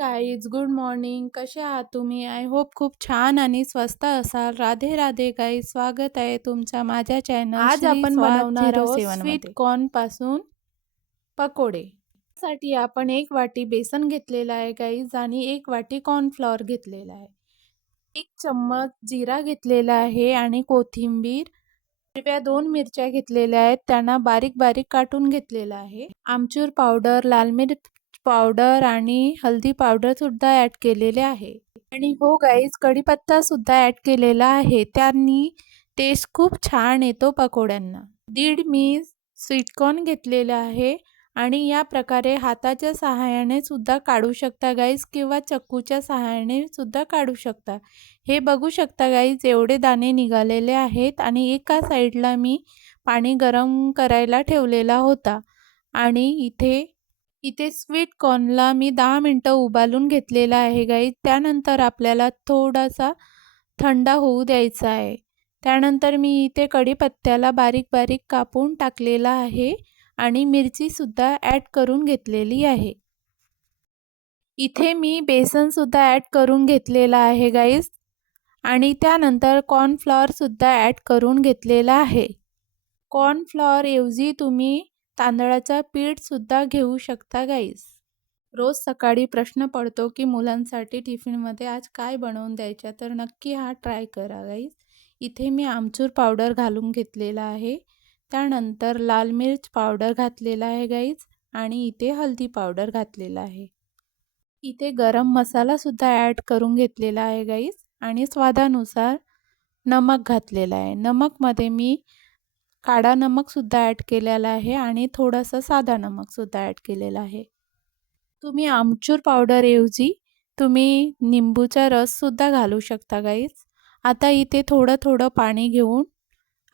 Guys good morning. कसे आहात तुम्ही? आय होप खूप छान आणि स्वस्त असाल. राधे राधे गाईज, स्वागत आहे तुमच्या माझ्या चॅनल आज श्री आपण स्वाद बनवणार आहोत 07 स्वीट मध्ये कॉर्न पासून पकोडे. साठी आपण 1 वाटी बेसन घेतलेला आहे गाईज आणि 1 वाटी कॉर्नफ्लॉवर घेतलेला आहे. 1 चम्मच जिरा घेतलेला आहे आणि कोथिंबीर. हिरव्या 2 मिरच्या घेतलेल्या आहेत, त्यांना बारीक बारीक काटून घेतलेला आहे. आमचूर पावडर, लाल मिर्च पावडर आणि हल्दी पावडर सुद्धा ॲड केलेले आहे. आणि हो गाईज, कढीपत्ता सुद्धा ॲड केलेला आहे. त्यांनी टेस्ट खूप छान येतो पकोड्यांना. दीड मी स्वीटकॉर्न घेतलेला आहे आणि या प्रकारे हाताच्या सहाय्याने सुद्धा काढू शकता गाईज किंवा चक्कूच्या सहाय्याने सुद्धा काढू शकता. हे बघू शकता गाईज, एवढे दाणे निघालेले आहेत आणि एका साईडला मी पाणी गरम करायला ठेवलेला होता आणि इथे स्वीट कॉर्नला मी 10 मिनटं उबालून घेतलेला आहे गाईज. त्यानंतर आपल्याला थोडासा थंड होऊ द्यायचा आहे. त्यानंतर मी इथे कढीपत्त्याला बारीक बारीक कापून टाकलेला आहे आणि मिरचीसुद्धा ॲड करून घेतलेली आहे. इथे मी बेसनसुद्धा ॲड करून घेतलेला आहे गाईज आणि त्यानंतर कॉर्नफ्लॉवरसुद्धा ॲड करून घेतलेला आहे. कॉर्नफ्लॉवरऐवजी तुम्ही तांदळाचा पीठसुद्धा घेऊ शकता गाईज. रोज सकाळी प्रश्न पडतो की मुलांसाठी टिफिनमध्ये आज काय बनवून द्यायच्या, तर नक्की हा ट्राय करा गाईज. इथे मी आमचूर पावडर घालून घेतलेला आहे. त्यानंतर लाल मिर्च पावडर घातलेला आहे गाईज आणि इथे हळदी पावडर घातलेला आहे. इथे गरम मसालासुद्धा ॲड करून घेतलेला आहे गाईज आणि स्वादानुसार नमक घातलेला आहे. नमकमध्ये मी काळा नमकसुद्धा ॲड केलेला आहे आणि थोडासा साधा नमकसुद्धा ॲड केलेला आहे. तुम्ही आमचूर पावडरऐवजी तुम्ही निंबूचा रससुद्धा घालू शकता गाईज. आता इथे थोडं थोडं पाणी घेऊन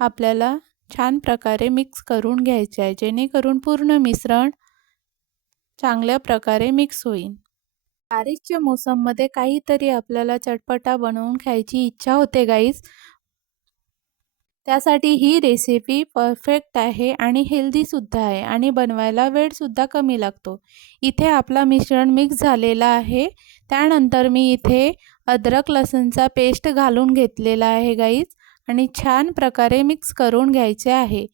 आपल्याला छान प्रकारे मिक्स करून घ्यायचे आहे, जेणेकरून पूर्ण मिश्रण चांगल्या प्रकारे मिक्स होईल. बारिशच्या मोसममध्ये काहीतरी आपल्याला चटपटा बनवून खायची इच्छा होते गाईज. त्यासाठी ही रेसिपी परफेक्ट आहे आणि हेल्दीसुद्धा आहे आणि बनवायला वेळसुद्धा कमी लागतो. इथे आपला मिश्रण मिक्स झालेला आहे. त्यानंतर मी इथे अद्रक लसूणचा पेस्ट घालून घेतलेला आहे गाईज आणि छान प्रकारे मिक्स करून घ्यायचे आहे.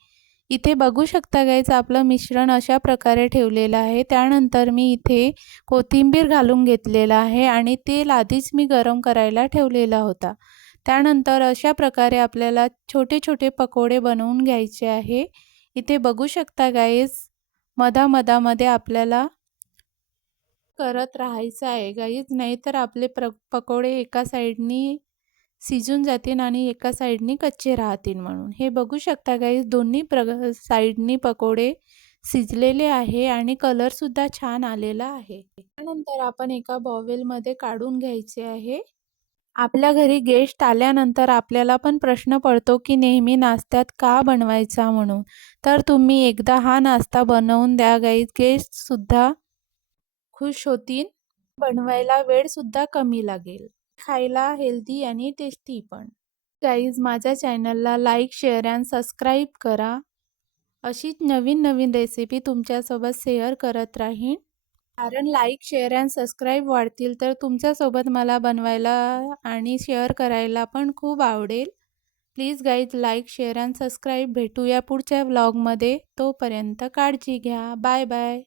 इथे बघू शकता गाईज, आपलं मिश्रण अशा प्रकारे ठेवलेलं आहे. त्यानंतर मी इथे कोथिंबीर घालून घेतलेला आहे आणि तेल आधीच मी गरम करायला ठेवलेला होता. त्यानंतर अशा प्रकारे आपल्याला छोटे छोटे पकोडे बनवून घ्यायचे आहे. इथे बघू शकता गाईज, मधामधामध्ये आपल्याला करत राहायचं आहे गाईज, नाहीतर आपले पकोडे एका साईडनी शिजून जातील आणि एका साईडनी कच्चे राहतील. म्हणून हे बघू शकता गाईज, दोन्ही साईडनी पकोडे शिजलेले आहे आणि कलरसुद्धा छान आलेला आहे. त्यानंतर आपण एका बाउलमध्ये काढून घ्यायचे आहे. आपल्या घरी गेस्ट आल्यानंतर आपल्याला पण प्रश्न पडतो की नेहमी नाश्त्यात का बनवायचा म्हणून. तर तुम्ही एकदा हा नाश्ता बनवून द्या गाईज, गेस्टसुद्धा खुश होतील. बनवायला वेळसुद्धा कमी लागेल. खायला हेल्दी आणि टेस्टी पण. गाईज, माझ्या चॅनलला लाईक, शेअर आणि सबस्क्राईब करा. अशीच नवीन नवीन रेसिपी तुमच्यासोबत शेअर करत राहीन. कारण लाईक, शेअर आणि सबस्क्राईब वाढतील तर तुमच्यासोबत मला बनवायला आणि शेअर करायला पण खूप आवडेल. प्लीज गाईज, लाईक, शेअर आणि सबस्क्राईब. भेटूया पुढच्या व्लॉगमध्ये. तोपर्यंत काळजी घ्या. Bye bye.